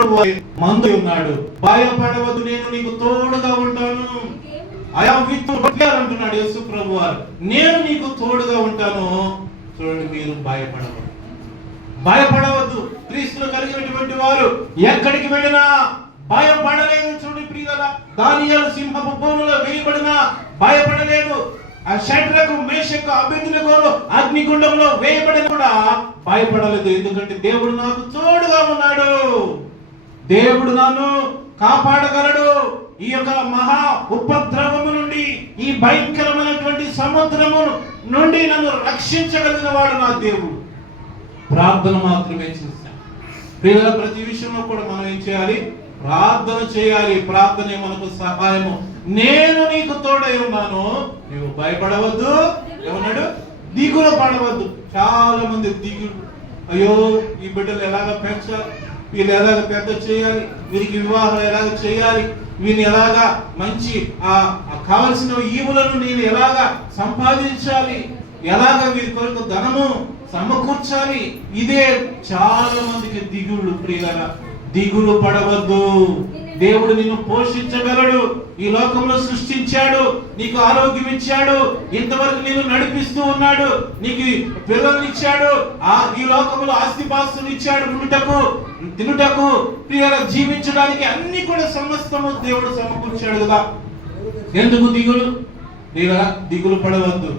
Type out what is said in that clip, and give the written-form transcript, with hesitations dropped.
ప్రభువు మందు ఉన్నాడు. భయపడవద్దు, నేను నీకు తోడుగా ఉంటాను. ఐ యామ్ విత్ యు అంటున్నాడు యేసు ప్రభువు. నేను నీకు తోడుగా ఉంటాను. చూడండి, మీరు భయపడవద్దు. క్రీస్తును కలిగినటువంటి వారు ఎక్కడికి వెళ్ళినా భయపడలేదు. చూడండి ప్రియులారా, దానియేలు సింహపు బోనులో వేయబడినా భయపడలేదు. ఆ షడ్రకు, మేషకు, అబేద్నెగోను అగ్నిగుండంలో వేయబడిన కూడా భయపడలేదు. ఎందుకంటే దేవుడు నాకు తోడుగా ఉన్నాడు. దేవుడు నన్ను కాపాడగలడు. ఈ యొక్క మహా ఉపద్రవము నుండి, ఈ భయంకరమైనటువంటి సముద్రము నుండి నన్ను రక్షించగలిగిన వాడు నా దేవుడు. ప్రార్థన మాత్రమే చేస్తాను. ప్రియులారా, ప్రతి విషయంలో కూడా మనం ఏం చేయాలి? ప్రార్థన చేయాలి. ప్రార్థనే మనకు సహాయము. నేను నీకు తోడై ఉన్నాను, నీవు భయపడవద్దు. ఏమన్నాడు? దిగులు పడవద్దు. చాలా మంది దిగులు, అయ్యో ఈ బిడ్డలు ఎలాగ పెంచాలి, వీళ్ళు ఎలాగ పెద్ద చేయాలి, వీరికి వివాహం ఎలాగ చేయాలి, వీరిని ఎలాగా మంచి కావలసిన ఈవులను నేను ఎలాగా సంపాదించాలి, ఎలాగ వీరి కొరకు ధనము సమకూర్చాలి. ఇదే చాలా మందికి దిగులు. ప్రియులారా, దిగులు పడవద్దు. దేవుడు నిన్ను పోషించగలడు. ఈ లోకంలో సృష్టించాడు, నీకు ఆరోగ్యం ఇచ్చాడు, ఇంతవరకు నిన్ను నడిపిస్తూ ఉన్నాడు, నీకు పిల్లల్ని ఇచ్చాడు, ఈ లోకంలో ఆస్తిపాస్తులు ఇచ్చాడు, తినుటకు జీవించడానికి అన్ని కూడా సమస్తము దేవుడు సమకూర్చాడు కదా. ఎందుకు దిగులు? దిగులు పడవద్దు.